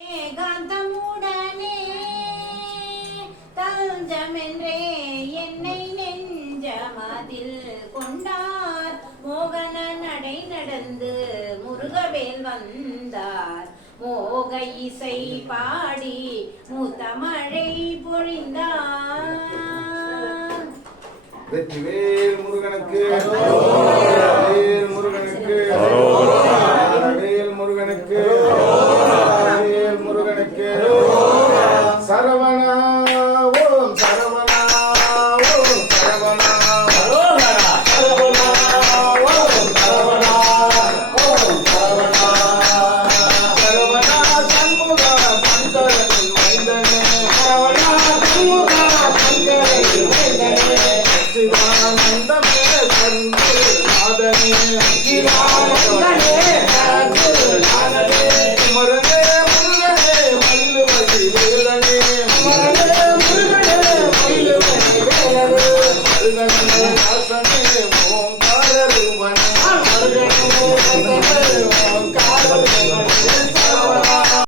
ஏகாந்தமுடனே தஞ்சமென்றே என்னை நெஞ்சமதில் கொண்டார். மோகன நடை நடந்து முருகவேல் வந்தார். மோக இசை பாடி முத்தமழை பொழிந்தார். வெற்றிவேல் முருகனுக்கு, வேல் முருகனுக்கு, வேல் முருகனுக்கு, வேல் முருகனுக்கு. சரவணா ஓம் சரவணா ஓம் சரவணா சரவணா ஓம் சரவணா ஓம் சரவணா. சரவணா சண்முகா சங்கரனின் மைந்தனே, சரவணா சண்முகா சங்கரனின் மைந்தனே. சிவானந்தமே சர்வே நாதனே, சிவானந்தமே சர்வே நாதனே. மரனே முருகனே மயிலுமதி வேலனே, மரனே முருகனே மயிலுமதி வேலனே. முருகனே வாசனே